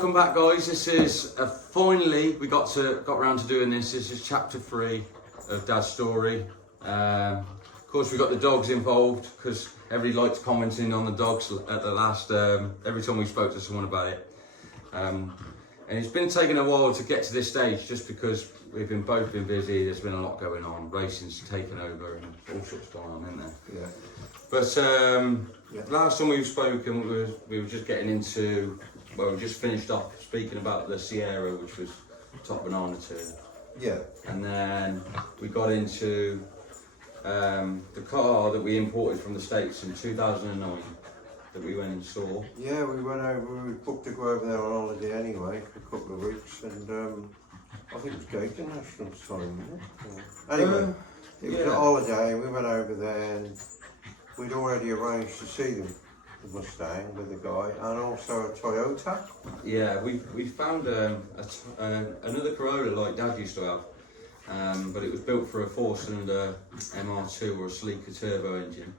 welcome back, guys. This is finally we got around to doing this. This is chapter 3 of Dad's story. Of course, we got the dogs involved because everybody likes commenting on the dogs at the last. Every time we spoke to someone about it, and it's been taking a while to get to this stage, just because we've both been busy. There's been a lot going on. Racing's taken over and all sorts going on, isn't there? Yeah. But last time we've spoken, we were just getting into. Well, we just finished off speaking about the Sierra, which was top banana too. Yeah. And then we got into the car that we imported from the States in 2009 that we went and saw. Yeah, we went over, we booked to go over there on holiday anyway for a couple of weeks, and I think it was Gator National time, wasn't it? Anyway, it was a holiday, and we went over there, and we'd already arranged to see them. The Mustang with a guy, and also a Toyota. Yeah, we found another Corolla like Dad used to have, but it was built for a 4-cylinder MR2 or a sleeker turbo engine,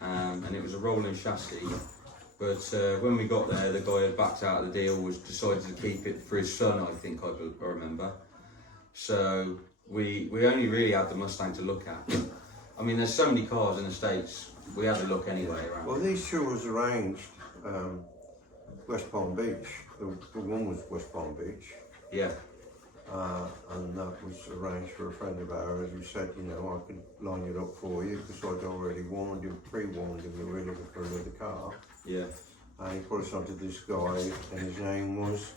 and it was a rolling chassis. But when we got there, the guy had backed out of the deal, was decided to keep it for his son, I think I remember. So we only really had the Mustang to look at. I mean, there's so many cars in the States. We had a look anyway around. Well, these two was arranged West Palm Beach. The one was West Palm Beach. Yeah. And that was arranged for a friend of ours who said, you know, I could line it up for you because I'd already pre-warned him that we were looking for another car. Yeah. And he put us onto this guy, and his name was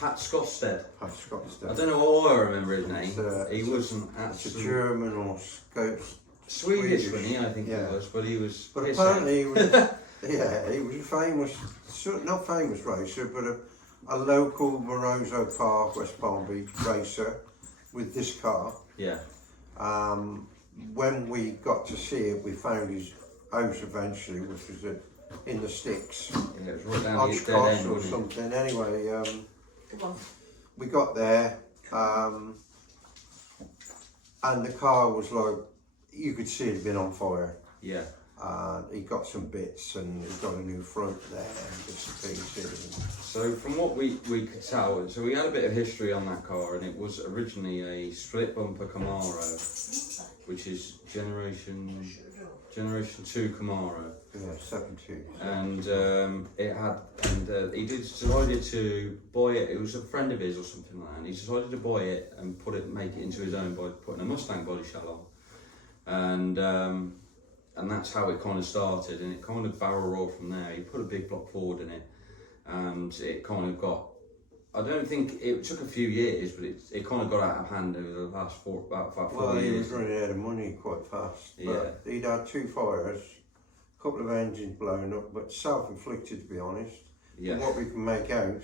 Pat Scotstead. Pat Scotstead. I don't know why I remember his name. He wasn't actually. It's a German or Swedish, wasn't he? I think it was, but he was. But apparently, he was, he was a famous, not famous racer, but a local Moroso Park, West Palm Beach racer with this car. Yeah. When we got to see it, we found his house eventually, which was in the sticks. Yeah, it was right down the dead end, or something. Anyway, we got there, and the car was like, you could see it had been on fire. Yeah. He got some bits, and he got a new front there and just pieces. So from what we could tell, so we had a bit of history on that car, and it was originally a split bumper Camaro, which is generation 2 Camaro. Yeah, 72. And he decided to buy it. It was a friend of his or something like that. And he decided to buy it and make it into his own by putting a Mustang body shell on. And that's how it kind of started, and it kind of barrel rolled from there. He put a big block Ford in it, and it kind of got. I don't think it took a few years, but it kind of got out of hand over the last about 4 years. Well, he was running out of money quite fast. Yeah. But he'd had 2 fires, a couple of engines blown up, but self-inflicted, to be honest. Yeah. From what we can make out,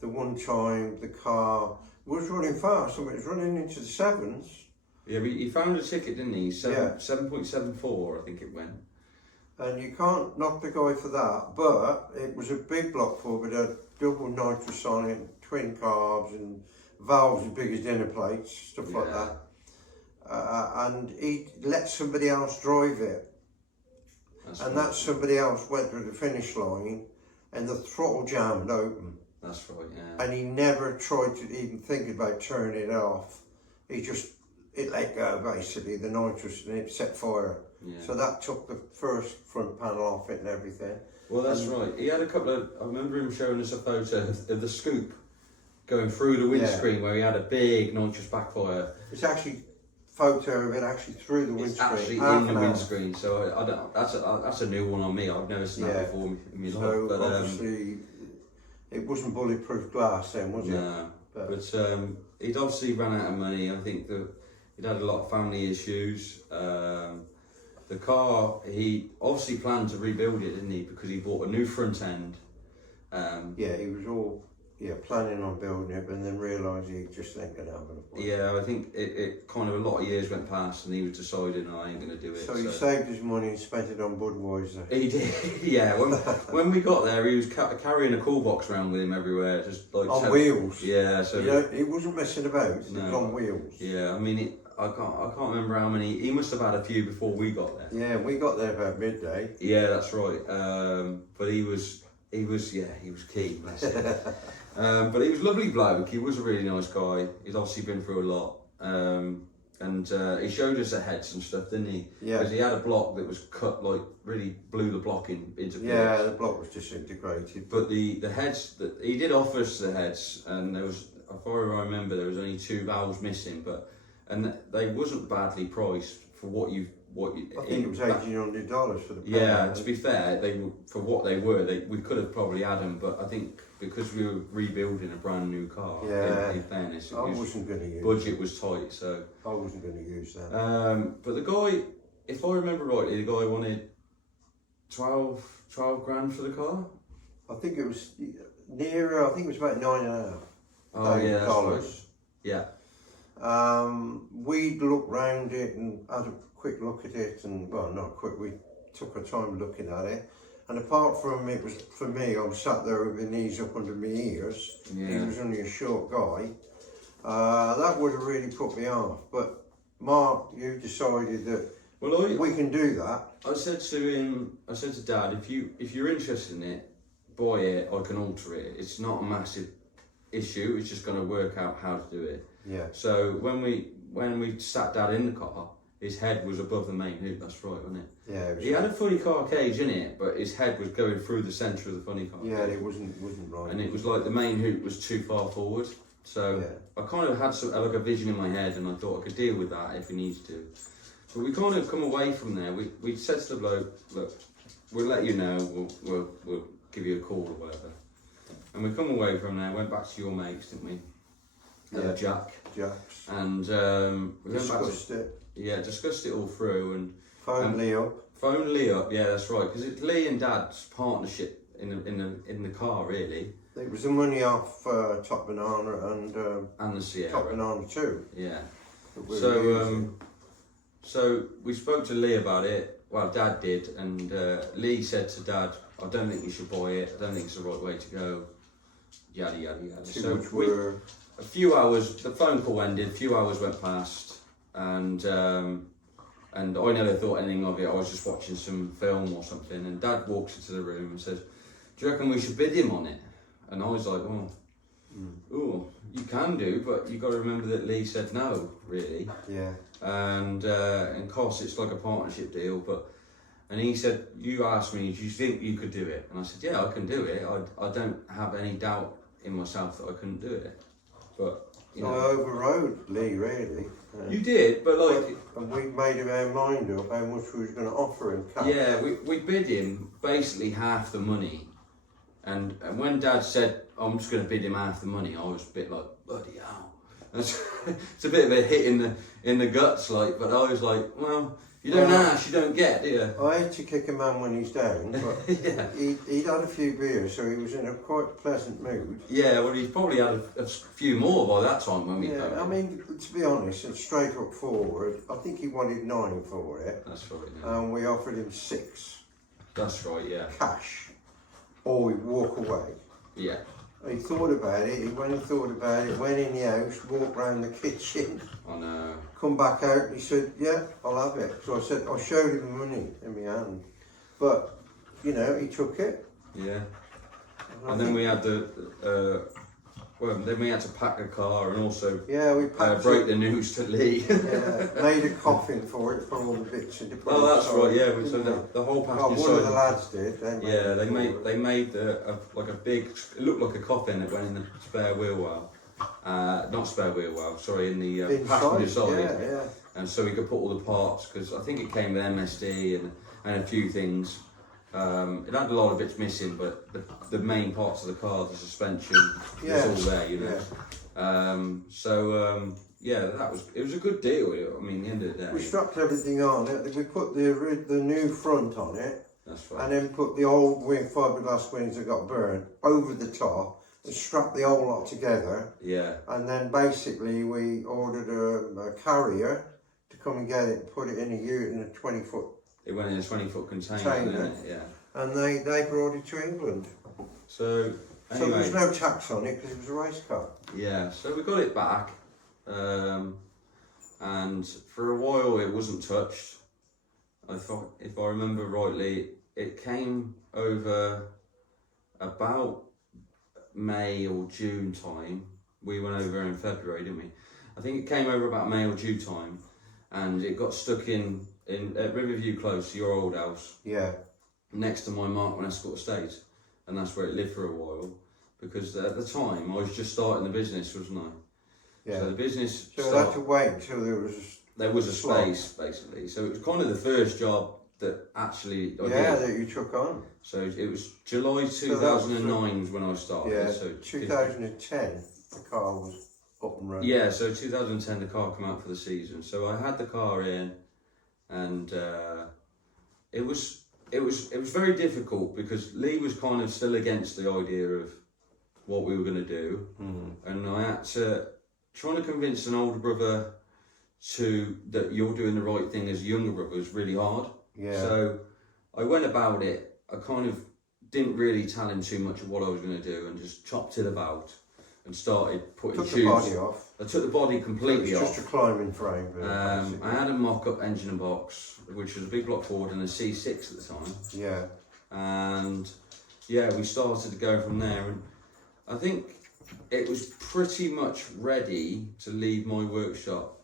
the one time the car was running fast, and it was running into the 7s. Yeah, he found a ticket, didn't he? 7.74, I think it went. And you can't knock the guy for that, but it was a big block Ford with a double nitrous on it, twin carbs, and valves as big as dinner plates, stuff like that. And he let somebody else drive it. That somebody else went through the finish line, and the throttle jammed open. That's right, yeah. And he never tried to even think about turning it off. It let go, basically, the nitrous, and it set fire. Yeah. So that took the first front panel off it and everything. Well, that's right. He had a couple of. I remember him showing us a photo of the scoop going through the windscreen where he had a big nitrous backfire. It's actually photo of it actually through the windscreen. It's actually in the windscreen. So I don't. That's a new one on me. I've never seen that before in my life. But obviously, it wasn't bulletproof glass then, was it? No. But he'd obviously ran out of money. I think he'd had a lot of family issues. The car, he obviously planned to rebuild it, didn't he? Because he bought a new front end. Yeah, he was all planning on building it, but then realised he just ain't gonna have enough money. Yeah, I think it kind of a lot of years went past, and he was deciding, I ain't gonna do it. So he saved his money and spent it on Budweiser. He did, yeah. When we got there, he was carrying a cool box around with him everywhere, just like on wheels. Yeah, so he wasn't messing about. It was on wheels. Yeah, I mean, I can't remember how many. He must have had a few before we got there. Yeah, we got there about midday. Yeah, that's right. But he was he was keen, bless him. But he was a lovely bloke. He was a really nice guy. He's obviously been through a lot. And he showed us the heads and stuff, didn't he? Yeah. Because he had a block that was cut, like really blew the block into bits. Yeah, the block was disintegrated. But the heads that he did offer us the heads, and there was, if I remember, there was only 2 valves missing, and they wasn't badly priced for what you. I think it was $1,800 for the pair. Yeah, to be fair, for what they were, we could have probably had them, but I think because we were rebuilding a brand new car, in fairness, wasn't going to use budget was tight, so I wasn't going to use that. But the guy, if I remember rightly, the guy wanted 12 grand for the car. I think it was nearer. I think it was about $9.5. Oh yeah, that's right. Yeah. We looked round it and had a quick look at it, and well, not quick. We took our time looking at it. And apart from it was for me, I was sat there with my knees up under my ears. Yeah. He was only a short guy. That would have really put me off. But Mark, you decided that we can do that. I said to Dad, if you're interested in it, buy it. I can alter it. It's not a massive issue. It's just going to work out how to do it. Yeah. So when we sat Dad in the car, his head was above the main hoop. That's right, wasn't it? Yeah. He had a funny car cage in it, but his head was going through the centre of the funny car. Yeah, cage. it wasn't right. And it was like the main hoop was too far forward. So I kind of had like a vision in my head, and I thought I could deal with that if we needed to. But we kind of come away from there. We said to the bloke, look, we'll let you know. We'll give you a call or whatever. And we come away from there. Went back to your mates, didn't we? Yeah. Jack's. And we discussed it. Yeah, discussed it all through and phoned Lee up. Phoned Lee up. Yeah, that's right. Because it's Lee and Dad's partnership in the car, really. It was the money off Top Banana and the Sierra. Top Banana too. Yeah. So so we spoke to Lee about it. Well, Dad did, and Lee said to Dad, "I don't think you should buy it. I don't think it's the right way to go." Yada yada yada. So a few hours. The phone call ended. A few hours went past, and I never thought anything of it. I was just watching some film or something, and Dad walks into the room and says, "Do you reckon we should bid him on it?" And I was like, "Oh, you can do, but you got to remember that Lee said no, really." Yeah. And of course, it's like a partnership deal, and he said, "You asked me, do you think you could do it?" And I said, "Yeah, I can do it. I don't have any doubt in myself that I couldn't do it." But you know, I overrode Lee, really. You did, but like, and we made our mind up how much we was going to offer him cash. Yeah, we bid him basically half the money, and when Dad said, "I'm just going to bid him half the money," I was a bit like, bloody hell. It's a bit of a hit in the guts, like. But I was like, well, you don't ask, you don't get, do you? I hate to kick a man when he's down, but yeah. he'd had a few beers, so he was in a quite pleasant mood. Yeah, well, he's probably had a few more by that time when we came. I mean, to be honest and straight up forward, I think he wanted 9 for it. That's right. Yeah. And we offered him 6. That's right. Yeah. Cash, or we'd walk away. Yeah. He thought about it. He went and thought about it. Went in the house, walked round the kitchen. I know. Come back out. And he said, "Yeah, I'll have it." So I said, I showed him the money in my hand, but you know, he took it. Yeah. And then we had then we had to pack the car and also we packed break the news to Lee. Made a coffin for it, for all the bits and oh, that's right. Yeah, so the whole passenger one of the lads did. They made like a big. It looked like a coffin that went in the spare wheel well. Not spare wheel well. Sorry, in the passenger side. Yeah. And so we could put all the parts, because I think it came with MSD and a few things. It had a lot of bits missing, but the main parts of the car, the suspension, was all there, you know. It was a good deal. I mean, at the end of the day, we strapped everything on it. We put the new front on it. That's right. And then put the old fiberglass wings that got burned over the top and strapped the whole lot together. Yeah. And then basically we ordered a carrier to come and get it and put it in a 20-foot. It went in a 20-foot container, didn't it? Yeah. And they brought it to England. So anyway, there was no tax on it because it was a race car. Yeah. So we got it back, and for a while it wasn't touched. I thought, if I remember rightly, it came over about May or June time. We went over in February, didn't we? I think it came over about May or June time, and it got stuck in at Riverview Close, your old house. Yeah. Next to my Mark Escort estate, and that's where it lived for a while. Because at the time I was just starting the business, wasn't I? Yeah. So the business. So I had to wait until there was a space, basically. So it was kind of the first job that actually I did. that you took on. So it was July 2009 was when I started. Yeah, so 2010 the car was up and running. Yeah, so 2010 the car came out for the season. So I had the car in, and it was very difficult because Lee was kind of still against the idea of what we were going to do, and I had to trying to convince an older brother that you're doing the right thing as a younger brother was really hard. Yeah. So I went about it. I kind of didn't really tell him too much of what I was going to do, and just chopped it about and started putting Took tubes. the body off. I took the body completely off. Just a climbing frame. I had a mock-up engine and box, which was a big block Ford and a C6 at the time. Yeah. And yeah, we started to go from there, and I think it was pretty much ready to leave my workshop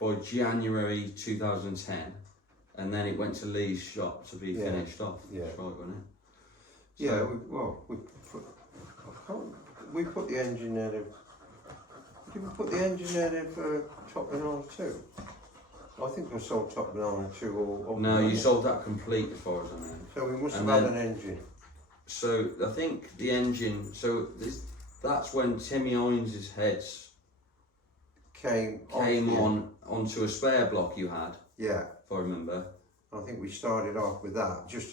by January 2010, and then it went to Lee's shop to be finished off. Yeah. That's right, wasn't it? Yeah. We put the engine out of. Did we put the engine out of Top Banana 2? I think we sold Top Banana 2 or No, you sold that complete as far as I know. So we must And have had then- an engine. So I think the engine. So that's when Timmy Hines' heads Came onto a spare block you had, Yeah. if I remember. I think we started off with that, just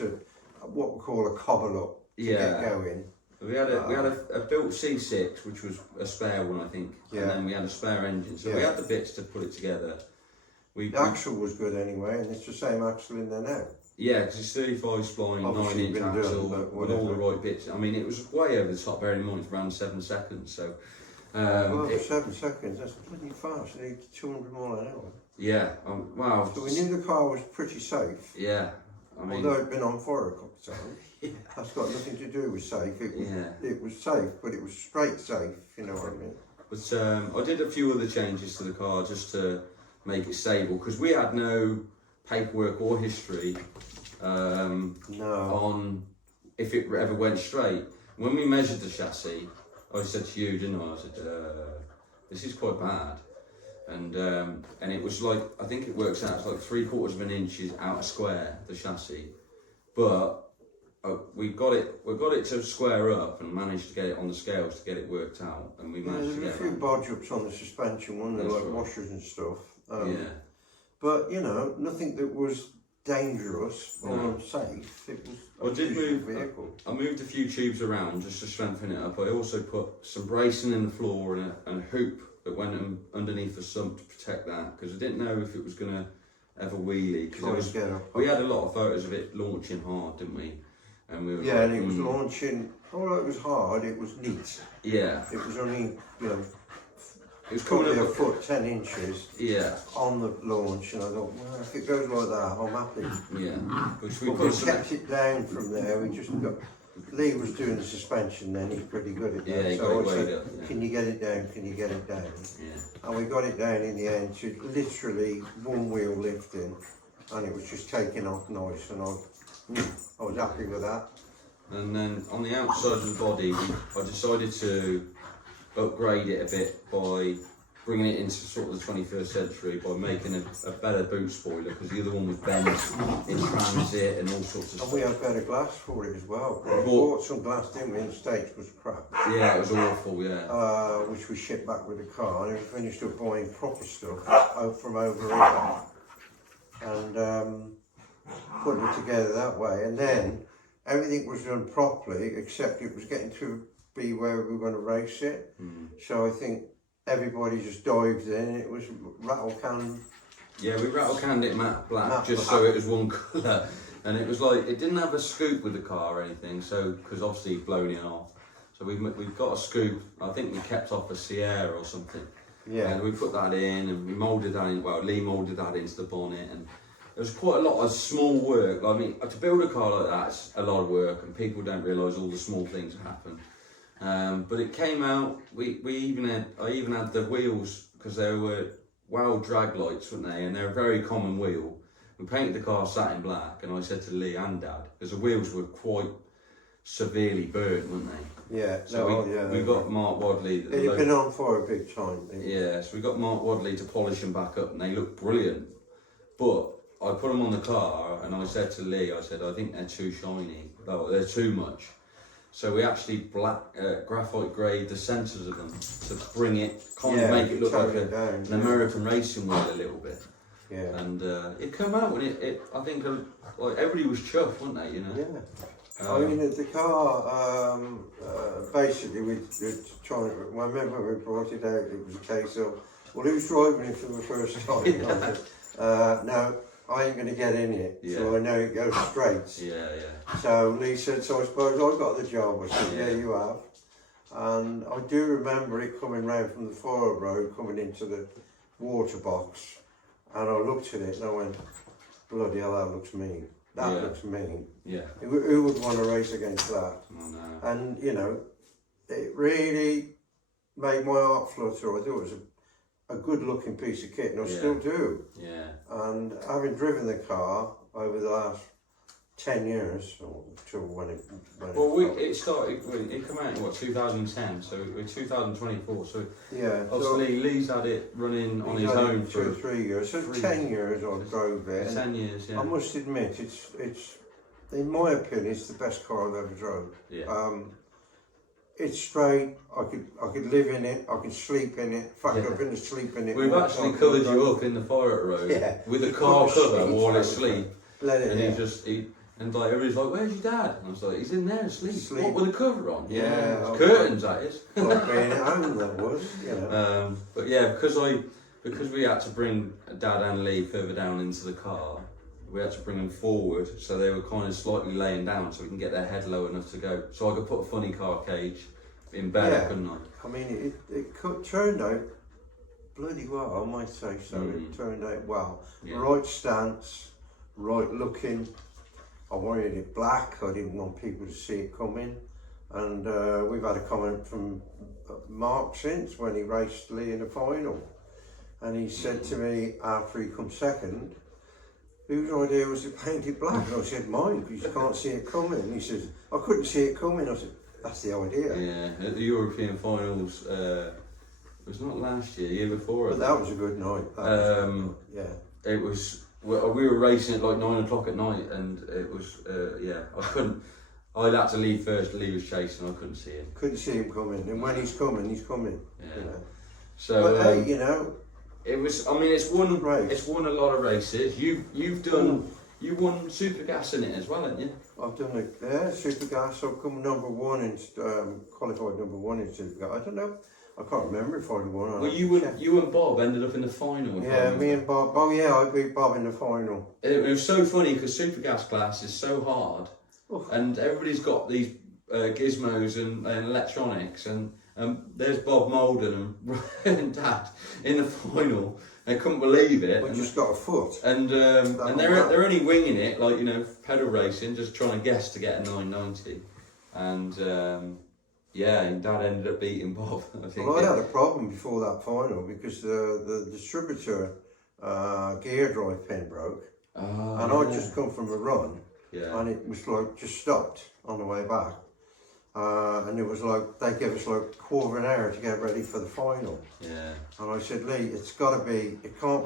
what we call a cobble up to get going. We had a built C6, which was a spare one, I think, Yeah. and then we had a spare engine. So we had the bits to put it together. The axle was good anyway, and it's the same axle in there now. Yeah, because it's 35 spline, Obviously 9-inch been done, axle but with all the whatever. right bits. I mean, it was way over the top. Bearing in mind it's around 7 seconds. So, Well, 7 seconds, that's bloody fast. You need 200 mile an hour. yeah, wow. So we knew the car was pretty safe, Yeah, I mean, although it'd been on fire a couple of times. That's got nothing to do with safe. It was safe, but it was straight safe, you know what I mean? but I did a few other changes to the car just to make it stable, because we had no paperwork or history on if it ever went straight. When we measured the chassis, I said to you, didn't I? I said, this is quite bad. And it was like, I think it works out, it's like 3/4 of an inch is out of square, the chassis. But we got it to square up and managed to get it on the scales to get it worked out, and we managed to There's get a few it. bodge ups on the suspension, one That's like right. washers and stuff. Yeah. But you know, nothing that was dangerous or No. unsafe. It was I did a move. vehicle. I moved a few tubes around just to strengthen it up. I also put some bracing in the floor and a hoop that went underneath the sump to protect that, because I didn't know if it was going to ever wheelie. Try to get up. We had a lot of photos of it launching hard, didn't we? And we were Yeah, like, and it was launching. Although it was hard, it was neat. Yeah, It was only, you know, it was coming probably a up. foot 10 inches Yeah, on the launch, and I thought, well, if it goes like that, I'm happy. yeah. Which we But we put some. kept it down from there. We just got. Lee was doing the suspension then. He's pretty good at that. Yeah, he got so it I said, weighed up, yeah. "Can you get it down? Can you get it down?" Yeah. And we got it down in the end to literally one wheel lifting, and it was just taking off nice, and I was happy with that. And then on the outside of the body, I decided to upgrade it a bit by bringing it into sort of the 21st century by making a better boot spoiler, because the other one was bent in transit and all sorts of And stuff. we had better glass for it as well. We But- bought some glass, didn't we? In the States was crap, Yeah, it was awful, yeah. which we shipped back with the car, and we finished up buying proper stuff from over here, and putting it together that way. And then everything was done properly, except it was getting to be where we were going to race it. So I think everybody just dived in. It was rattle can. Yeah, we rattle canned it matte black Matte just black. so it was one colour, and it was like it didn't have a scoop with the car or anything. So because obviously he'd blown it off, so we've got a scoop. I think we kept off a Sierra or something. Yeah. And we put that in, and we moulded that in. Well, Lee moulded that into the bonnet, and was quite a lot of small work. I mean, to build a car like that's a lot of work, and people don't realise all the small things that happen. But it came out. I even had the wheels, because they were drag lights, weren't they? And they're a very common wheel. We painted the car satin black, and I said to Lee and Dad, because the wheels were quite severely burnt, weren't they? Yeah. So we got Mark Wadley. It had been on for a big time. Yeah, so we got Mark Wadley to polish them back up, and they look brilliant. But I put them on the car, and I said to Lee, I think they're too shiny. Oh, they're too much. So we actually graphite greyed the centres of them to bring it, make it look like an American racing wheel a little bit. Yeah. And it came out, and I think like everybody was chuffed, weren't they? You know. Yeah. I mean, the car, basically, we were trying to, I remember when we brought it out, it was a case of, well, who's driving it for the first time? I said, no, I ain't going to get in it, so I know it goes straight. Yeah. So Lee said, so I suppose I got the job. I said, yeah, you have. And I do remember it coming round from the forward road, coming into the water box, and I looked at it and I went, bloody hell, that looks mean. That looks mean. Yeah. Who would want to race against that? Oh, no. And, you know, it really made my heart flutter. I thought it was a good looking piece of kit, and I still do. Yeah. And having driven the car over the last 10 years, or till when it came out in what, 2010, so we're 2024, so obviously Lee's had it running on his own for 2 or 3 years, so 10 years I drove it. 10 years, yeah. I must admit, it's in my opinion, it's the best car I've ever drove. Yeah. It's straight. I could live in it. I can sleep in it. In fact, I've been asleep in it. We've actually covered you up in the fire road with a car cover while asleep. Let it. And like everybody's like, "Where's your dad?" And I was like, "He's in there asleep. What, with a cover on?" Yeah. Curtains, that is. Like being at home, that was. You know. But yeah, because we had to bring Dad and Lee further down into the car. We had to bring them forward, so they were kind of slightly laying down, so we can get their head low enough to go. So I could put a funny car cage in bed, couldn't I? I mean, it turned out bloody well, I might say so. It turned out well. Yeah. Right stance, right looking. I wanted it black. I didn't want people to see it coming. And we've had a comment from Mark since, when he raced Lee in the final. And he said to me after he come second, whose idea was to paint it black? And I said, mine, because you can't see it coming. And he says, I couldn't see it coming. I said, that's the idea. Yeah, at the European finals, it was not last year, year before. But that was a good night. It was, we were racing at like 9 o'clock at night, and it was, I'd had to leave first, Lee was chasing, I couldn't see him. Couldn't see him coming, and when he's coming, he's coming. Yeah. You know? So, but hey, you know, it was. I mean, it's won a lot of races. You've won Super Gas in it as well, haven't you? I've done it. Yeah, Super Gas. I've come number one in qualified number one in Super Gas. I don't know. I can't remember if I won. Well, you and Bob ended up in the final. Yeah, me and Bob. Oh yeah, I beat Bob in the final. It was so funny because Super Gas class is so hard, and everybody's got these gizmos and electronics, and there's Bob Molden and Dad in the final. They couldn't believe it. We just got a foot. And they're only winging it, like, you know, pedal racing, just trying to guess to get a 990. And and Dad ended up beating Bob. I think. Well, I had a problem before that final because the distributor gear drive pin broke, and I'd just come from a run, and it was like just stopped on the way back. And it was like, they gave us like a quarter of an hour to get ready for the final. Yeah. And I said, Lee, it can't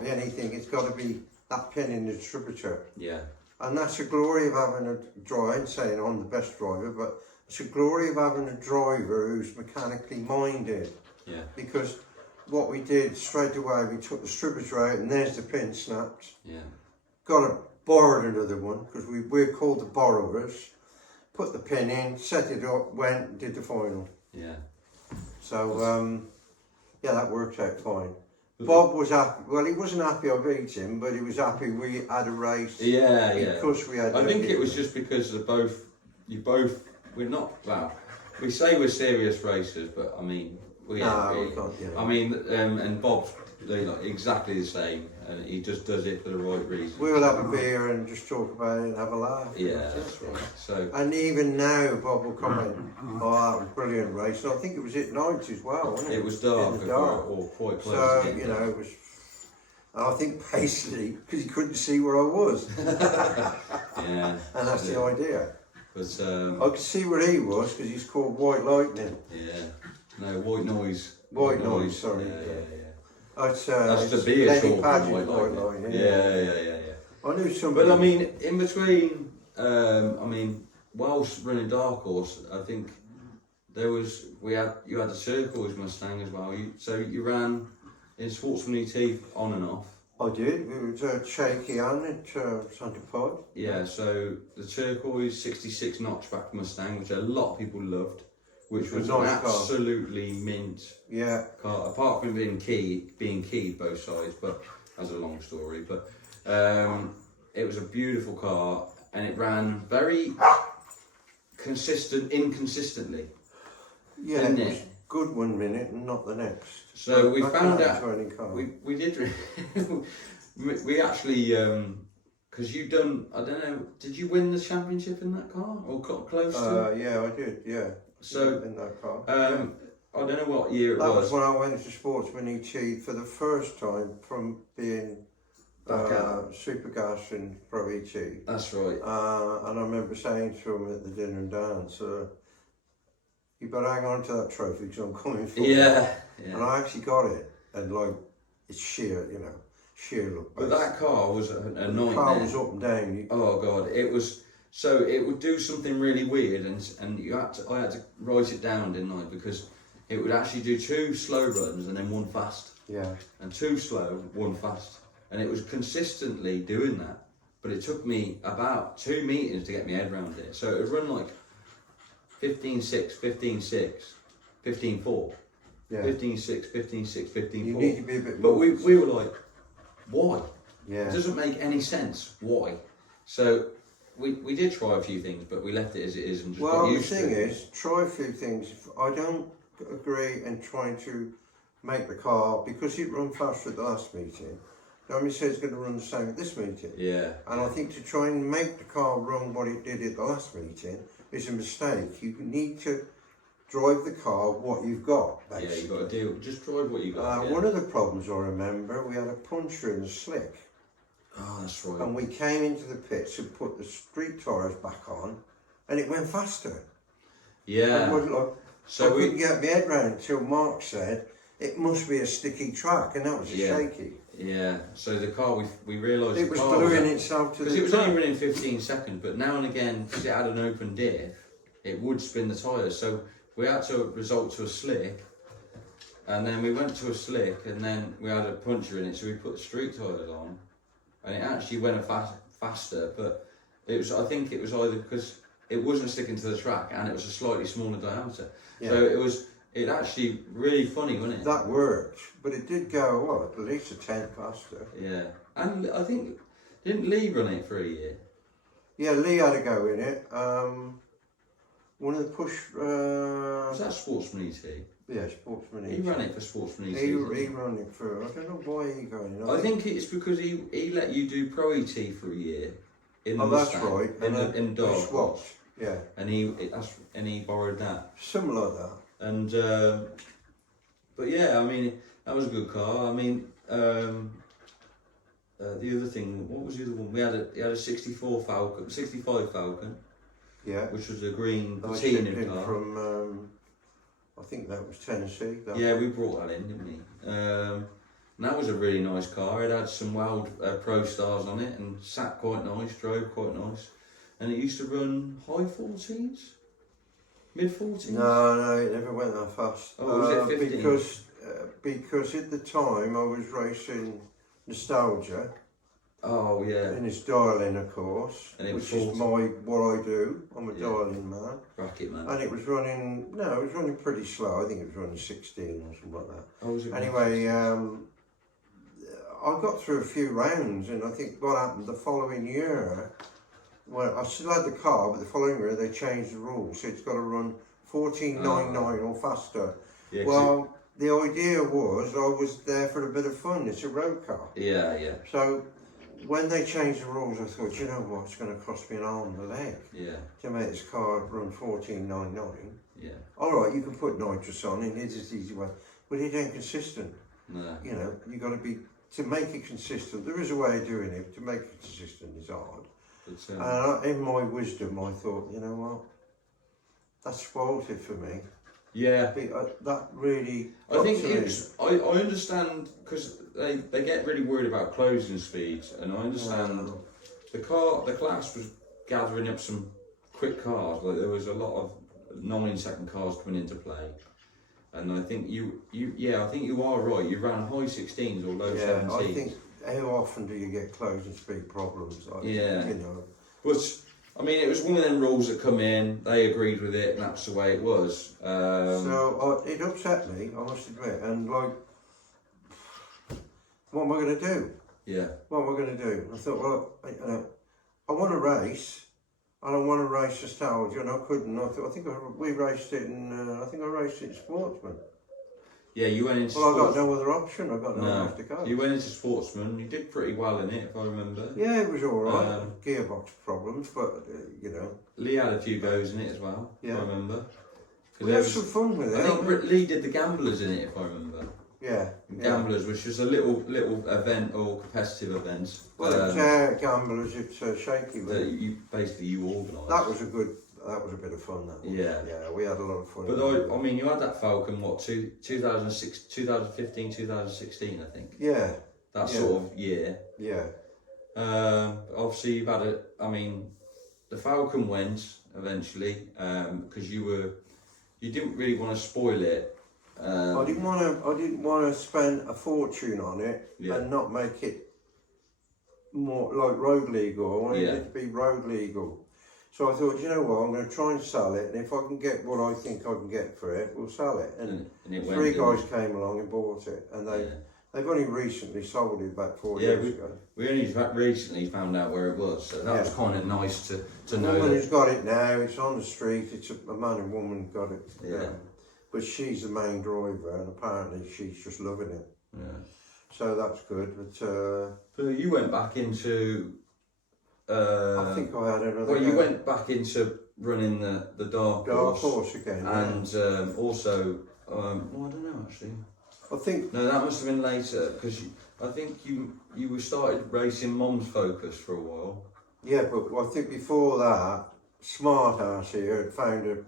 be anything, it's got to be that pin in the distributor. Yeah. And that's the glory of having a driver, I ain't saying I'm the best driver, but it's the glory of having a driver who's mechanically minded. Yeah. Because what we did straight away, we took the distributor out and there's the pin snapped. Yeah. Borrowed another one, because we're called the borrowers. Put the pin in, set it up, went, did the final. Yeah. So, that worked out fine. Bob was happy. Well, he wasn't happy I beat him, but he was happy we had a race. Yeah. Because we had. I think it was just because of we're not. Well, we say we're serious racers, but I mean, we ain't really. We can't, I mean, and Bob's They're like exactly the same, and he just does it for the right reason. We'll have a beer and just talk about it and have a laugh. Yeah, that's right. So, And even now, Bob will comment, "Oh, that was a brilliant race." And I think it was at night as well, wasn't it? it was dark, In the dark. or quite close. So to getting dark. it was. And I think basically because he couldn't see where I was, Yeah, and that's the idea. but I could see where he was because he's called White Lightning. yeah, no white noise. White noise, sorry. Yeah. That's That's the beer Lenny short Padgett's white White lightning. Lightning. Yeah. I knew somebody. But I mean, in between, whilst running Dark Horse, I think you had the Turquoise Mustang as well. So you ran in Sportsman ET on and off. I did. It was shaky on at Santa Pod. Yeah. So the Turquoise 66 notchback Mustang, which a lot of people loved, which was Nice an car. absolutely mint Yeah. car. Apart from being keyed both sides, but that's a long story. But it was a beautiful car, and it ran very inconsistently. Yeah, Didn't it was it? good one minute and not the next. So we I found can't out enjoy any car. we did we actually because you done, I don't know, did you win the championship in that car or got close to? Yeah, I did. Yeah. So in that car. I don't know what year it That was. was when I went to Sportsman ET for the first time from being Back out. Super Gas and Pro ET. That's right. And I remember saying to him at the dinner and dance, you better hang on to that trophy because I'm coming for it. Yeah. And I actually got it, and like, it's sheer look. But that car was a nightmare. The car was up and down. Oh god, it was. So it would do something really weird, and I had to write it down, didn't I? Because it would actually do 2 slow runs and then 1 fast, Yeah. and 2 slow, 1 fast, and it was consistently doing that. But it took me about 2 meetings to get my head around it. So it would run like 15.6, 15.6, 15.4, Yeah. 15.6, 15.6, 15.4. You need to be a bit But more. we were like, why? Yeah. It doesn't make any sense. Why? So we did try a few things, but we left it as it is and just got Well, the used to thing it. is, try a few things. I don't agree in trying to make the car, because it run faster at the last meeting, nobody says it's going to run the same at this meeting. Yeah. And I think to try and make the car run what it did at the last meeting is a mistake. You need to drive the car what you've got, basically. Yeah, you got to deal. Just drive what you got. Yeah. One of the problems I remember, we had a puncture in the slick. Oh, that's right. And we came into the pits and put the street tyres back on, and it went faster. Yeah. I So couldn't get my head round until Mark said it must be a sticky track, and that was shaky. Yeah. So the car, we realised It was gluing itself to the because it was track. only running 15 seconds, but now and again, because it had an open diff, it would spin the tyres. So we had to resort to a slick, and then we went to a slick, and then we had a puncture in it, so we put the street tyres on, and it actually went faster, but it was, I think it was either because it wasn't sticking to the track and it was a slightly smaller diameter. Yeah. So it actually really funny, wasn't it? That worked, but it did go, at least a tenth faster. Yeah. And I think, didn't Lee run it for a year? Yeah, Lee had a go in it. One of the push... Was that Sportsman ET? Yeah, Sportsman. He ran it for Sportsman ET. He didn't he? ran it for... I don't know why he got in. I think it's because he let you do Pro ET for a year. In the Oh, that's Mustang, right. In We Dark swapped. Horse. Yeah. And he borrowed that. Something like that. And but yeah, I mean that was a good car. I mean the other thing, what was the other one? He had a 65 Falcon, Yeah. which was a green I shipped patina in car. from, I think that was Tennessee. Yeah, we brought that in, didn't we? And that was a really nice car. It had some Wild Pro Stars on it and sat quite nice, drove quite nice. And it used to run high 14s? Mid 14s? No, it never went that fast. Oh, was it 15? Because at the time I was racing Nostalgia, Oh, yeah. and it's dialing, of course, And it was which is 40. what I do. I'm a Yeah. dialing man. Racket man. And it was running, it was running pretty slow. I think it was running 16 or something like that. Oh, was it? Anyway, I got through a few rounds, and I think what happened the following year, well, I still had the car, but the following year they changed the rules, so it's got to run 14.99 or faster. Yeah, 'cause Well, the idea was I was there for a bit of fun. It's a road car. Yeah, yeah. So when they changed the rules, I thought, you know what, it's going to cost me an arm and a leg to make this car run 1499. Yeah. All right, you can put nitrous on it, it's an easy way, but it ain't consistent. No. You know, you got to be, to make it consistent, there is a way of doing it, to make it consistent is hard. And in my wisdom, I thought, you know what, that spoiled it for me. Yeah. That really. I think it's. I understand because they get really worried about closing speeds, and I understand the class was gathering up some quick cars. Like there was a lot of 9-second cars coming into play, and I think I think you are right. You ran high 16s or low 17s. I think how often do you get closing speed problems? You know. But I mean, it was one of them rules that come in, they agreed with it, and that's the way it was. So it upset me, I must admit, and like, what am I going to do? Yeah. What am I going to do? I thought, well, I want to race, and I want to race nostalgia, and I couldn't. I think we raced it in, I think I raced it in Sportsman. Yeah, you went into. Well, I got no other option. I got nowhere else to go. You went into Sportsman. You did pretty well in it, if I remember. Yeah, it was all right. Gearbox problems, but you know. Lee had a few goes in it as well. Yeah. If I remember. We had some fun with it. I think Lee did the Gamblers in it, if I remember. Yeah. Gamblers, which was a little event or competitive event. Well, Gamblers, it's shaky. That you organised. That was a bit of fun. That was. Yeah. Yeah, we had a lot of fun. But I mean, you had that Falcon, 2006, 2015, 2016, I think. Yeah. That sort of year. Yeah. Obviously, you've had the Falcon went eventually because you didn't really want to spoil it. I didn't want to spend a fortune on it and not make it more like road legal. I wanted it to be road legal. So I thought, you know what, I'm going to try and sell it, and if I can get what I think I can get for it, we'll sell it. And three guys came along and bought it, and they've only recently sold it about 4 years ago. We only recently found out where it was, so that was kind of nice to know. The woman who's got it now, it's on the street, it's a man and woman got it. Yeah. But she's the main driver, and apparently she's just loving it. Yeah. So that's good, but you went back into... I think I had another. Well, you went back into running the dark horse again, and also I don't know actually. I think that must have been later because I think you started racing Mom's Focus for a while. Yeah, but I think before that, Smart Ass here had found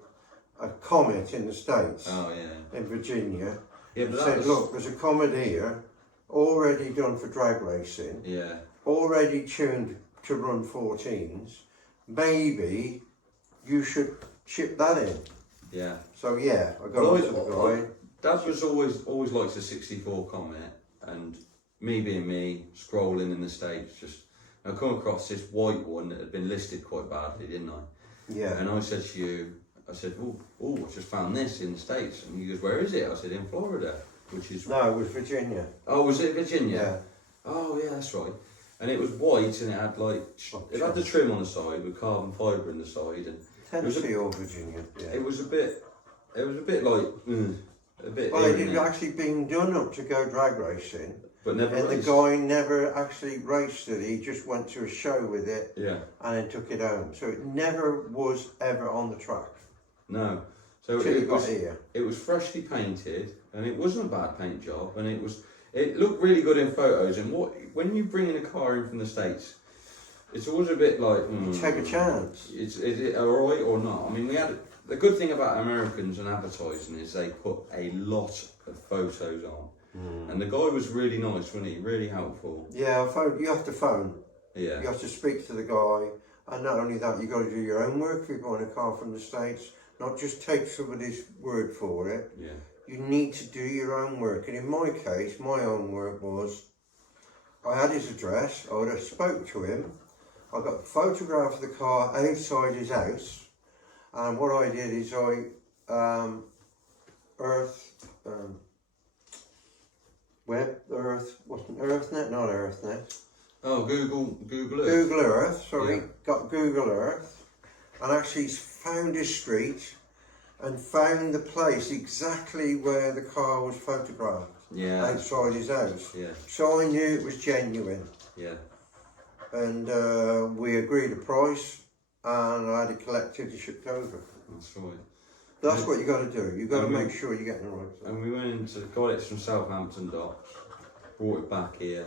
a comet in the States. Oh yeah. In Virginia. Yeah, but said, look, there's a comet here, already done for drag racing. Yeah. Already tuned to run 14s, maybe you should ship that in. Yeah. So I got onto the guy. Dad was always liked a 64 Comet, and me being me, scrolling in the States, I come across this white one that had been listed quite badly, didn't I? Yeah. And I said to you, I just found this in the States, and he goes, where is it? I said, in Florida, which is... No, it was Virginia. Oh, was it Virginia? Yeah. Oh yeah, that's right. And it was white, and it had it had the trim on the side with carbon fibre in the side, and Tennessee or Virginia. Yeah. It was a bit like a bit. Well, it had actually been done up to go drag racing, but never. And raced. The guy never actually raced it. He just went to a show with it. Yeah. And then took it home. So it never was ever on the track. No. So it was freshly painted, and it wasn't a bad paint job, and it looked really good in photos. And when you bring in a car in from the States, it's always a bit like take a chance. Is it alright or not? I mean, the good thing about Americans and advertising is they put a lot of photos on, and the guy was really nice, wasn't he? Really helpful. Yeah, you have to phone. Yeah. You have to speak to the guy, and not only that, you got to do your own work if you're buying a car from the States. Not just take somebody's word for it. Yeah. You need to do your own work. And in my case, my own work was, I had his address, I would have spoke to him, I got a photograph of the car outside his house, and what I did is Google Earth, Yeah. got Google Earth, and actually found his street, and found the place exactly where the car was photographed. Yeah. Outside his house. Yeah. So I knew it was genuine. Yeah. And we agreed a price, and I had it collected and shipped over. That's right. That's what you got to do. You got to and we- make sure you're getting the right thing. And we went into, got it from Southampton docks, brought it back here.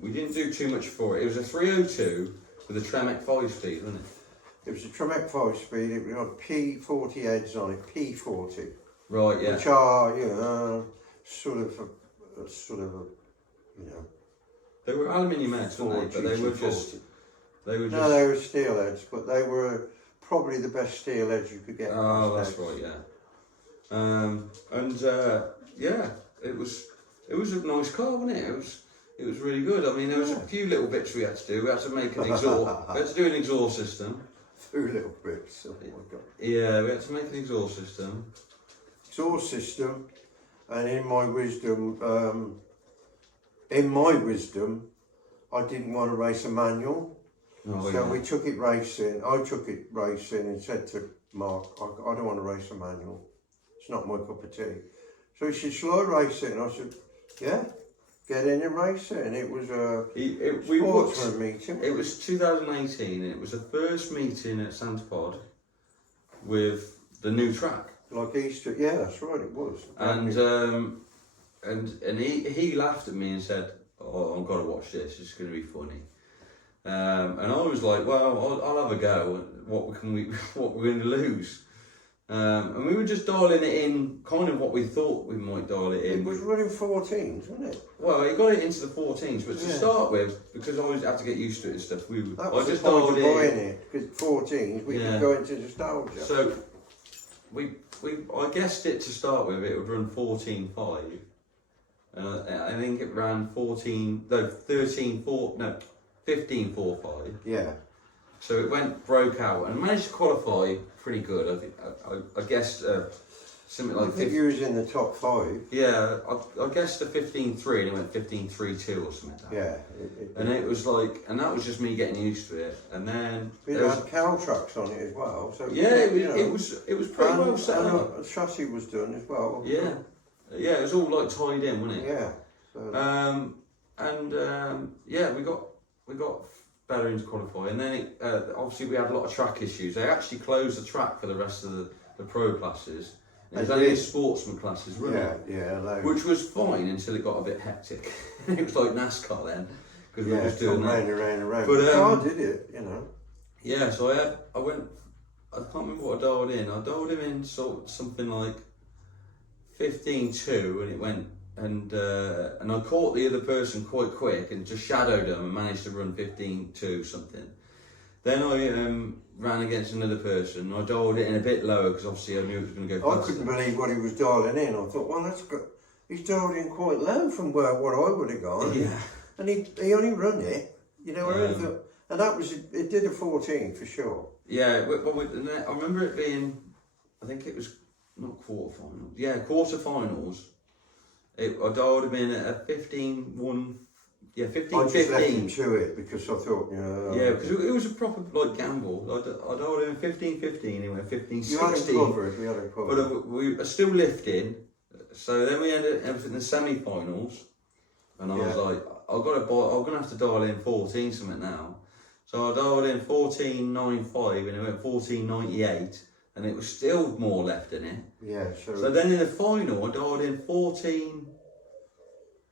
We didn't do too much for it. It was a 302 with a Tremec 5-speed, wasn't it? It was a Tremec 5-speed. It had P40 heads on it, P40. Right, yeah. Which are, you know, sort of a, you know. They were aluminium heads, weren't they? But they were just. No, they were steel heads, but they were probably the best steel heads you could get. Oh, that's right, yeah. Yeah, it was a nice car, wasn't it? It was really good. I mean, there was a few little bits we had to do. We had to make an exhaust. We had to do an exhaust system. Few little bits. Oh my God. Yeah, we had to make an exhaust system. Exhaust system, and in my wisdom, I didn't want to race a manual. Oh, So yeah. we took it racing. I took it racing and said to Mark, I don't want to race a manual. It's not my cup of tea. So he said, shall I race it? And I said, yeah, get in and race it. And it was a sportsman meeting. It was 2018, and it was the first meeting at Santa Pod with the new track. Like Easter, yeah, that's right, it was. And he laughed at me and said, "Oh, I've got to watch this. It's going to be funny." And I was like, "Well, I'll have a go. What we're going to lose?" And we were just dialing it in, kind of what we thought we might dial it in. It was running 14s, wasn't it? Well, it got it into the 14s, but to start with, because I always had to get used to it and stuff, That I was just the point dialed of it buying in. it, because 14s, we could go into nostalgia. So I guessed it to start with, it would run 14.5. I think it ran 15.45. Yeah. So it broke out and managed to qualify pretty good. I think I guessed something like. I think you was in the top 5. Yeah, I guessed a 15.3 and it went 15.32 or something like that. Yeah. And it was like, and that was just me getting used to it. And then It had cow trucks on it as well. So yeah, it was pretty well set up. The chassis was done as well. Yeah, it was all like tied in, wasn't it? Yeah. So. Yeah, we got better into qualify, and then obviously we had a lot of track issues. They actually closed the track for the rest of the pro classes. It was only the sportsman classes, wasn't it? Yeah. Which was fine until it got a bit hectic. It was like NASCAR then, because we were just doing that. Around. But I did it, you know. Yeah, so I went. I can't remember what I dialed in. I dialed him in something like 15.2, and it went. And I caught the other person quite quick and just shadowed them and managed to run 15.2 something. Then I ran against another person. I dialed it in a bit lower because obviously I knew it was going to go faster. I couldn't believe what he was dialing in. I thought, well, that's good. He's dialed in quite low from what I would have gone. Yeah. And he only run it, you know. And that was it. Did a 14 for sure. Yeah. I remember it being, I think it was not quarterfinals. Yeah, quarterfinals. I dialed him in at a 15.1. Yeah, 15.15. I just let him to it because I thought, you know. Yeah, because it was a proper like gamble. I dialed him in 15.15. He went 15.16. You had him covered. We had him covered. But we are still lifting. So then we ended up in the semi-finals, and I was like, I'm gonna have to dial in 14 something now. So I dialed in 14.95, and it went 14.98. And it was still more left in it. Yeah, So then in the final, I dialed in 14.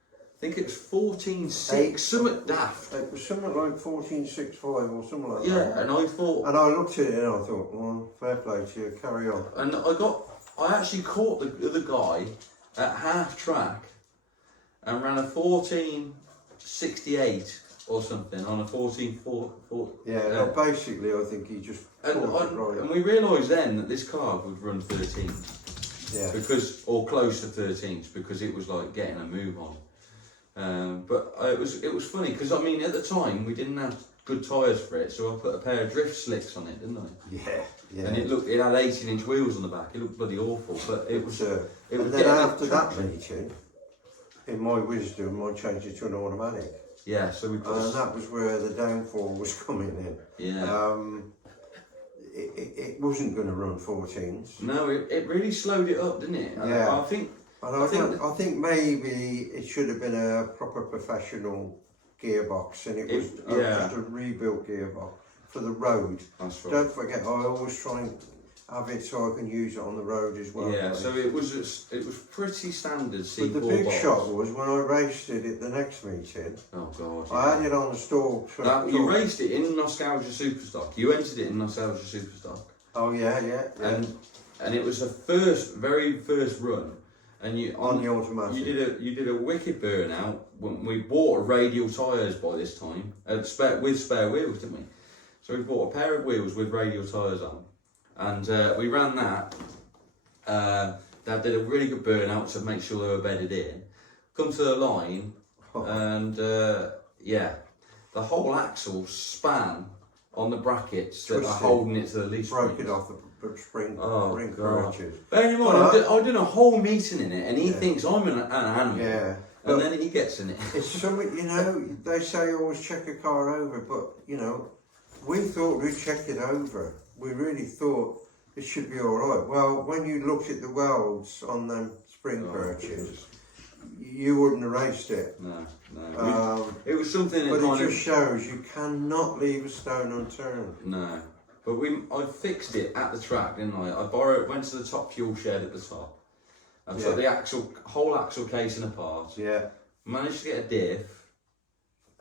I think it was 14.6, something daft. It was something like 14.65 or something like that. Yeah, and I thought. And I looked at it and I thought, well, fair play to you, carry on. And I actually caught the other guy at half track and ran a 14.68 or something on a 14.4. Yeah, basically, I think he just. And we realised then that this car would run 13. Yeah. Or close to 13s, because it was like getting a move on. But it was funny because I mean at the time we didn't have good tyres for it, so I put a pair of drift slicks on it, didn't I? Yeah. And it had 18-inch wheels on the back. It looked bloody awful, but it was. And then after that meeting, in my wisdom, I changed it to an automatic. Yeah, so we put. And that was where the downfall was coming in. Yeah. It wasn't going to run 14s. No, it really slowed it up, didn't it? Yeah. I think. And I think maybe it should have been a proper professional gearbox, and it was just a rebuilt gearbox for the road. That's right. Don't forget, I always try and have it so I can use it on the road as well. Yeah, so it was pretty standard C4 But the big box. shot was when I raced it at the next meeting. Oh God! I had it on the store. You raced it in Nostalgia Superstock. You entered it in Nostalgia Superstock. Oh yeah. And it was the very first run. And you on the automatic. You did a wicked burnout. When we bought radial tyres by this time, with spare wheels, didn't we? So we bought a pair of wheels with radial tyres on, and we ran that. Dad did a really good burnout to make sure they were bedded in. Come to the line, and the whole axle span on the brackets that are holding it to the leaf springs. Broke it off the spring crutches. Bearing in mind, I've done a whole meeting in it, and he thinks I'm an animal. Yeah. And then he gets in it. It's something, they say always check a car over, but, we thought we'd checked it over. We really thought it should be all right. Well, when you looked at the welds on them spring perches, you wouldn't have raced it. No. It was something that but it just shows you cannot leave a stone unturned. No. But I fixed it at the track, didn't I? Went to the top fuel shed at the top. I took the whole axle casing apart. Yeah. Managed to get a diff.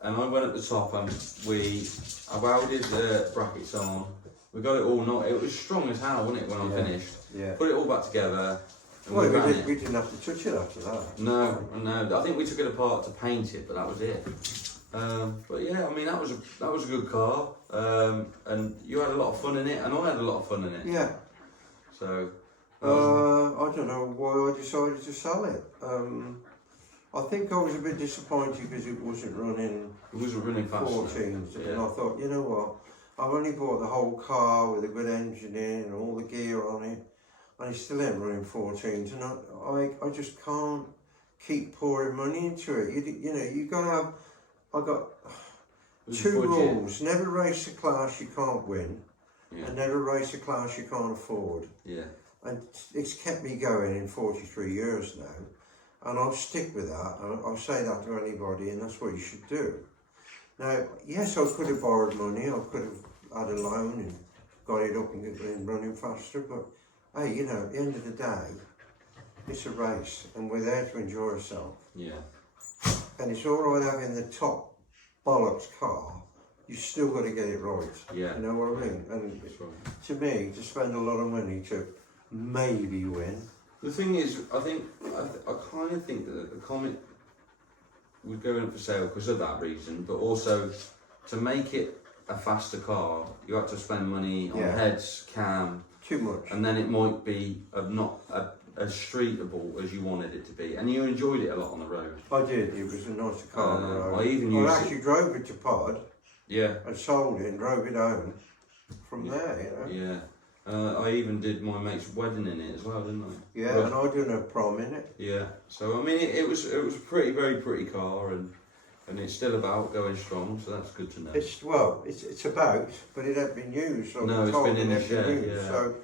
And I went at the top and I welded the brackets on. We got it all it was strong as hell, wasn't it, when I finished? Yeah. Put it all back together. And we didn't have to touch it after that. No. I think we took it apart to paint it, but that was it. But yeah, I mean that was a good car, and you had a lot of fun in it, and I had a lot of fun in it. Yeah. So. I don't know why I decided to sell it. I think I was a bit disappointed because it wasn't running. It wasn't running fast 14s, yeah. And I thought, you know what? I've only bought the whole car with a good engine in and all the gear on it, and it still ain't running 14s, and I just can't keep pouring money into it. You got to have. I got 2 rules: never race a class you can't win, and never race a class you can't afford. Yeah. And it's kept me going in 43 years now, and I'll stick with that. I'll say that to anybody, and that's what you should do. Now, yes, I could have borrowed money, I could have had a loan and got it up and running faster, but hey, at the end of the day, it's a race, and we're there to enjoy ourselves. Yeah. And it's all right having the top bollocks car, you still got to get it right. Yeah. You know what I mean? And to me, to spend a lot of money to maybe win. The thing is, I kind of think that the Comet was going up for sale because of that reason, but also to make it a faster car, you had to spend money on heads, cam. Too much. And then it might be not as streetable as you wanted it to be, and you enjoyed it a lot on the road. I did. It was a nicer car on the road. I actually drove it to Pod. Yeah. I sold it and drove it home from there. Yeah. I even did my mate's wedding in it as well, didn't I? Yeah, and I did a prom in it. Yeah. So I mean, it was a very pretty car, and it's still about going strong. So that's good to know. It's about, but it hasn't been used. So no, it's been in the shed. Yeah. So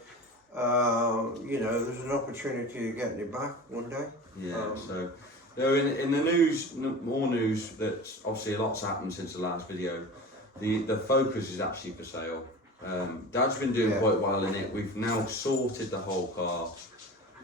there's an opportunity of getting it back one day. Yeah. So in the news, more news that obviously a lot's happened since the last video. The Focus is actually for sale. Dad's been doing quite well in it. We've now sorted the whole car.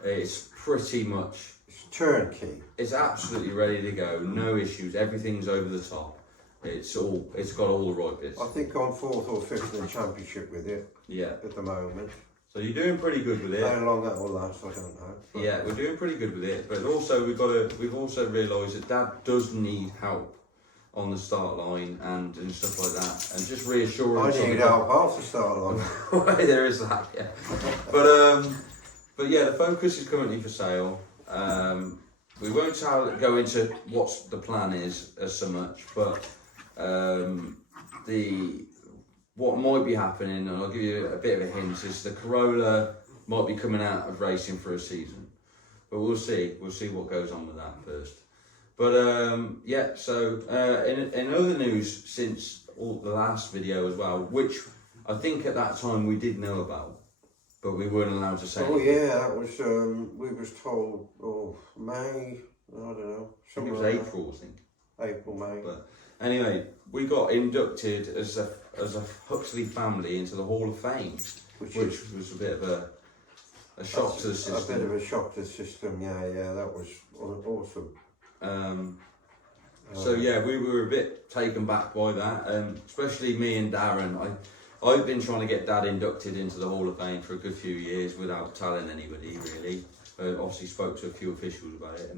It's pretty much turnkey. It's absolutely ready to go. No issues. Everything's over the top. It's got all the right bits. I think I'm 4th or 5th in the championship with it. Yeah. At the moment. So you're doing pretty good with it. How long that will last, I don't know. But yeah, we're doing pretty good with it. But also we've also realised that Dad does need help on the start line and stuff like that, and just reassurance. I need help off the start line. There is that, yeah. But yeah, the Focus is currently for sale. We won't go into what the plan is as so much, but what might be happening, and I'll give you a bit of a hint, is the Corolla might be coming out of racing for a season, but we'll see what goes on with that first. But so in other news since the last video as well, which I think at that time we did know about, but we weren't allowed to say. Oh yeah, that was. We was told. Oh, May. I don't know. I think it was Like April, I think. April, May. But anyway, we got inducted as a Huxley family into the Hall of Fame, which was a bit of a shock to the system. A bit of a shock to the system. Yeah, that was awesome. So yeah, we were a bit taken back by that, especially me and Darren. I've been trying to get Dad inducted into the Hall of Fame for a good few years without telling anybody really. Obviously spoke to a few officials about it,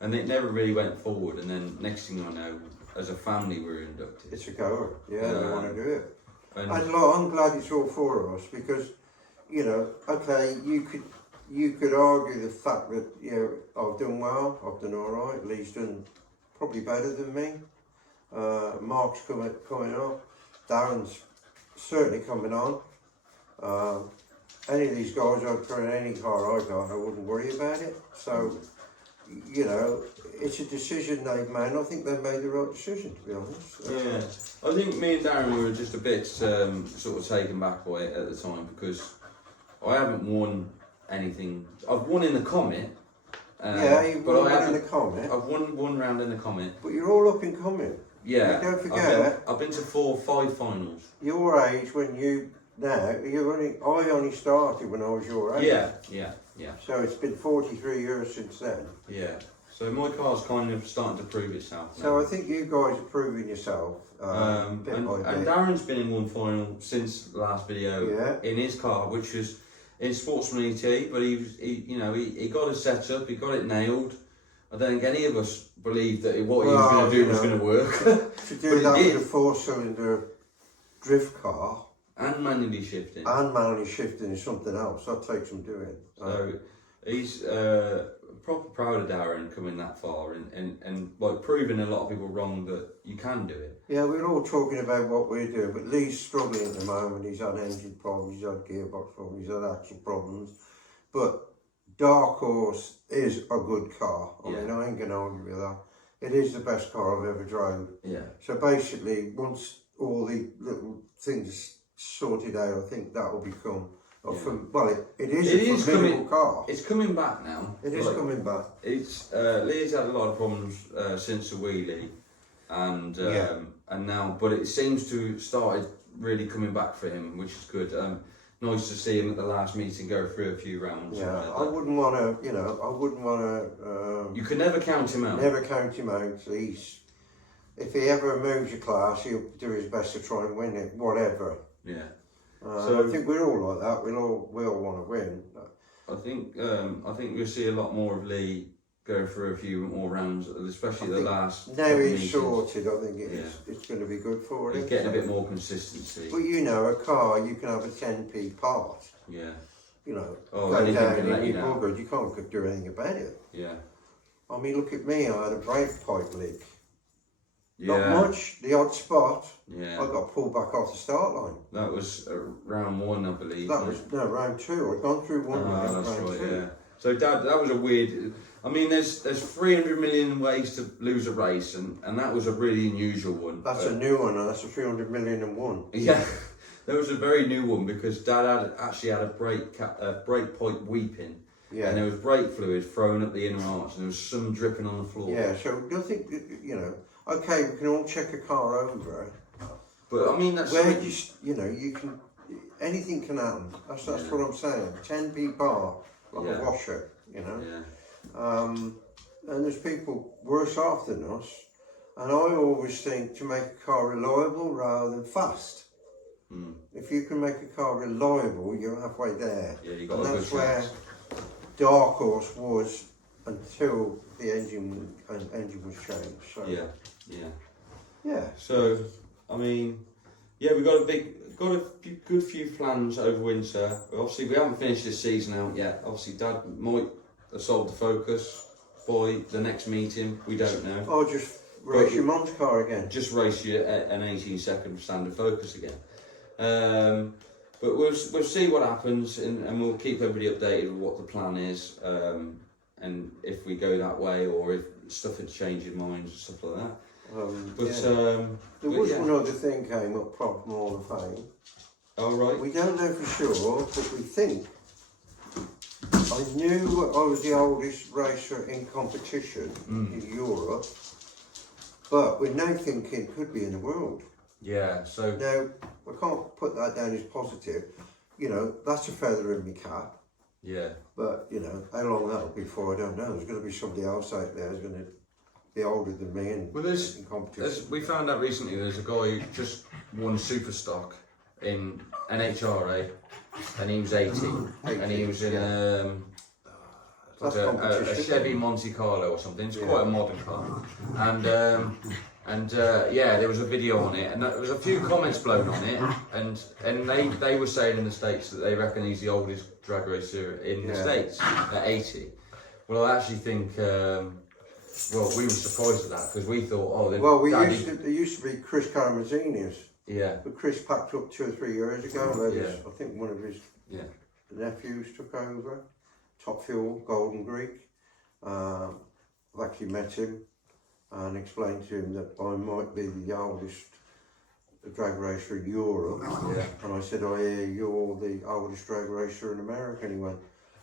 and it never really went forward. And then next thing I know, as a family, we were inducted. It's a goer. Yeah, they want to do it. And I'm glad it's all four of us because, you know, okay, you could argue the fact that, you know, I've done well, I've done all right. Lee's done probably better than me. Mark's coming up. Darren's certainly coming on. Any of these guys I'd throw in any car I got, I wouldn't worry about it. So, you know, it's a decision they've made, and I think they made the right decision, to be honest. Yeah, I think me and Darren were just a bit sort of taken back by it at the time because I haven't won anything. I've won in the Comet. Yeah, you've won in the Comet. I've won one round in the Comet. But you're all up in Comet. Yeah. Don't forget. I've been to 4 or 5 finals. Your age when I only started when I was your age. Yeah. So it's been 43 years since then. Yeah. So my car's kind of starting to prove itself now. So I think you guys are proving yourself. And Darren's been in one final since the last video in his car, which was in Sportsman ET, but he got it set up, he got it nailed. I don't think any of us believed that what he was going to do was going to work. To do that with a 4-cylinder drift car. And manually shifting. And manually shifting is something else. That takes some doing. So he's proper proud of Darren coming that far and like proving a lot of people wrong that you can do it. Yeah, we're all talking about what we're doing, but Lee's struggling at the moment. He's had engine problems, he's had gearbox problems, he's had axle problems. But Dark Horse is a good car. I mean, I ain't going to argue with that. It is the best car I've ever drove. Yeah. So basically, once all the little things sorted out, I think that will become it is a formidable car. It's coming back now. It is coming back. It's Lee's had a lot of problems since the wheelie, and now, but it seems to started really coming back for him, which is good. Nice to see him at the last meeting go through a few rounds. Yeah, I wouldn't want to. You can never count him out. Never count him out. If he ever moves a class, he'll do his best to try and win it, whatever. Yeah. So I think we're all like that. We all want to win. I think we'll see a lot more of Lee go through a few more rounds, especially the last. Now he's sorted. I think it's going to be good for him. He's getting a bit more consistency. But you know, a car you can have a 10p part. Yeah. You know, anything can let you down. You can't do anything about it. Yeah. I mean, look at me. I had a brake pipe leak. Yeah. Not much. The odd spot. Yeah. I got pulled back off the start line. That was round 1, I believe. That was round 2. I'd gone through one round. That's round right. 2. Yeah. So Dad, that was a weird. I mean, there's 300 million ways to lose a race, and that was a really unusual one. That's a new one, and that's a 300 million and one. Yeah, that was a very new one because Dad actually had a brake pipe weeping. Yeah. And there was brake fluid thrown up the inner arch, and there was some dripping on the floor. Yeah. So I think okay, we can all check a car over. But I mean, that's where you can anything can happen. That's what I'm saying. 10p bar like a washer. Yeah. And there's people worse off than us, and I always think to make a car reliable rather than fast. If you can make a car reliable, you're halfway there. Yeah, you got and a that's good where chance. Dark Horse was until the engine was changed. So yeah. So I mean, we got a good few plans over winter. Obviously, we haven't finished this season out yet. Obviously, Dad might have sold the Focus by the next meeting. We don't know. Oh, just race your mum's car again. Just race you an 18-second standard Focus again. But we'll see what happens, and we'll keep everybody updated with what the plan is, and if we go that way or if stuff had changed in minds and stuff like that. There was one other thing came up from Hall of Fame. Oh, right. We don't know for sure, but we think. I knew I was the oldest racer in competition in Europe, but we're now thinking it could be in the world. Yeah, so... Now, I can't put that down as positive. You know, that's a feather in my cap. Yeah. But, you know, how long that'll be for, I don't know. There's going to be somebody else out there who's going to be older than me in competition. We found out recently there's a guy who just won Superstock in NHRA, and he was 80, and he was in like a Chevy Monte Carlo or something. It's quite a modern car, and yeah, there was a video on it, and there was a few comments blown on it, and they were saying in the States that they reckon he's the oldest drag racer in the States at 80. Well, I actually think. Well, we were surprised at that because we thought, there used to be Chris Carmazini's. Yeah. But Chris packed up 2 or 3 years ago. Yeah. I think one of his nephews took over. Top Fuel, Golden Greek. I've actually met him and explained to him that I might be the oldest drag racer in Europe. Yeah. And I said, I hear you're the oldest drag racer in America. And he went,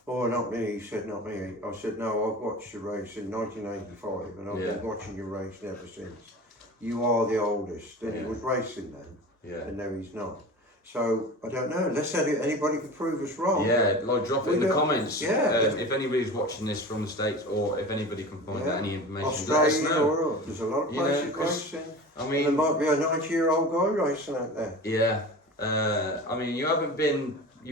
oh, not me. He said, not me. I said, no, I've watched your race in 1985 and I've been watching your race ever since. You are the oldest. And he was racing then, and now he's not. So, I don't know, unless anybody could prove us wrong. Yeah, like drop it in the comments. If anybody's watching this from the States or if anybody can find out any information, let us know. There's a lot of places racing. I mean, there might be a 90-year-old guy racing out there. Yeah. I mean, you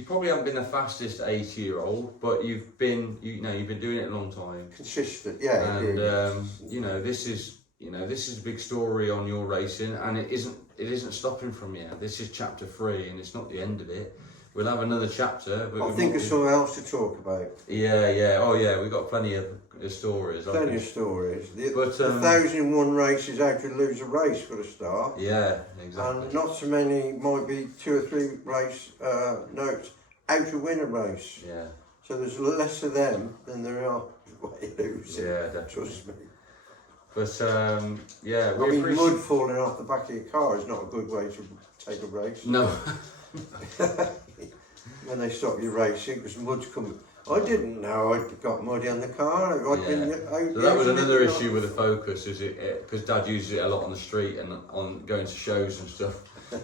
probably haven't been the fastest 80-year-old, but you've been doing it a long time. Consistent, And you know, this is a big story on your racing, and it isn't stopping from you. This is chapter 3, and it's not the end of it. We'll have another chapter. But I think there's something else to talk about. Yeah. Oh yeah, we've got plenty of stories. Plenty of stories. The 1,001 races how to lose a race for a start. Yeah, exactly. And not so many, might be 2 or 3 race notes how to win a race. Yeah. So there's less of them than there are way losing. Yeah, definitely. Trust me. But yeah, I mean, mud falling off the back of your car is not a good way to take a race. No. When they stop you racing, because mud's coming. I didn't know I'd got muddy on the car. So that was another issue with the Focus, is it because Dad uses it a lot on the street and on going to shows and stuff.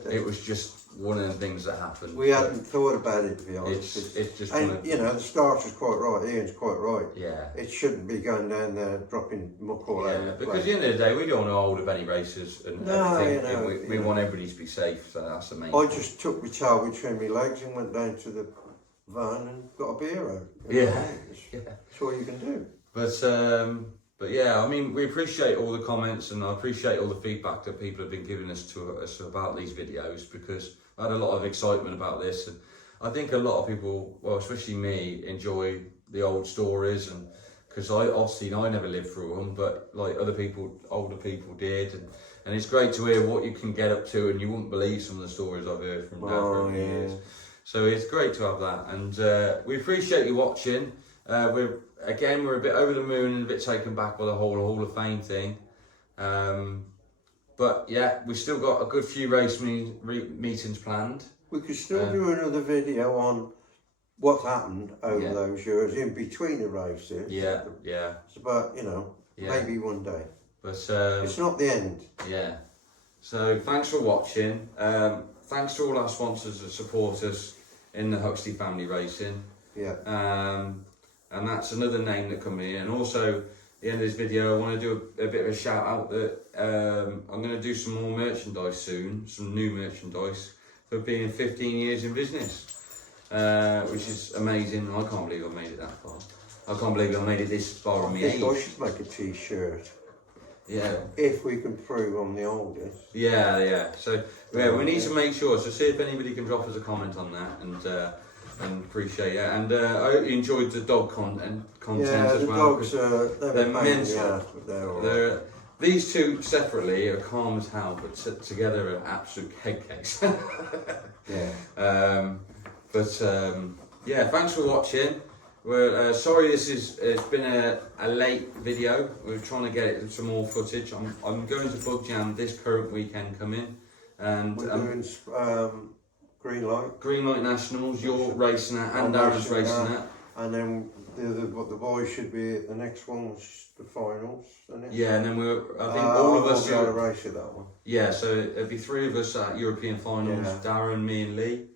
It was just one of the things that happened. We hadn't thought about it, to be honest. It's just you know, the starter's quite right. Ian's quite right. Yeah. It shouldn't be going down there dropping muck all over the place. Because at the end of the day, we don't want to hold up any races and everything. We want everybody to be safe, so that's the main I thing. just took my towel between my legs and went down to the van and got a beer out. That's all you can do. But yeah, I mean, we appreciate all the comments and I appreciate all the feedback that people have been giving us about these videos, because I had a lot of excitement about this, and I think a lot of people, well, especially me, enjoy the old stories, and because I never lived through them, but like older people did, and it's great to hear what you can get up to, and you wouldn't believe some of the stories I've heard from Dad for years. So it's great to have that, and we appreciate you watching. We're a bit over the moon and a bit taken back by the whole Hall of Fame thing. But yeah, we've still got a good few race meetings planned. We could still do another video on what happened over those years in between the races. Yeah. It's about, maybe one day. But it's not the end. Yeah. So thanks for watching. Thanks to all our sponsors that support us in the Huxley family racing. Yeah. And that's another name that come in. And also, at the end of this video, I want to do a bit of a shout out that I'm going to do some more merchandise soon, some new merchandise for being 15 years in business, which is amazing. I can't believe I made it that far. I can't believe I made it this far on my age. I should make a t-shirt. Yeah. If we can prove I'm the oldest. Yeah. So we need to make sure. So see if anybody can drop us a comment on that, and appreciate it. And I hope you enjoyed the dog content as well. Dogs they're mental. These two separately are calm as hell, but together are absolute head case. Yeah, thanks for watching. We're sorry it's been a late video. We're trying to get some more footage. I'm going to Bug Jam this current weekend coming, and we're doing Green light. Green Light Nationals, you're racing at, and I'm Darren's racing at. And then the boys should be at the next one, which is the finals, isn't it? Yeah, and then I think all of us are race at that one. Yeah, so it'd be 3 of us at European finals, Darren, me and Lee.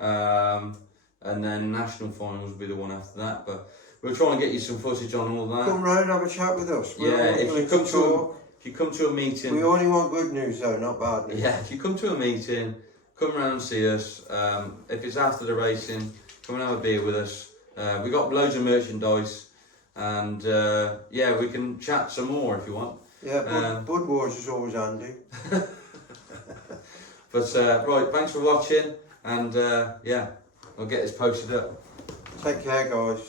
And then national finals will be the one after that. But we'll try and get you some footage on all that. Come round, have a chat with us. If you come to a meeting, we only want good news though, not bad news. Yeah, if you come to a meeting, come round and see us. If it's after the racing, come and have a beer with us. We got loads of merchandise, and we can chat some more if you want. Yeah, Bud Wars is always handy. But right, thanks for watching, and we'll get this posted up. Take care, guys.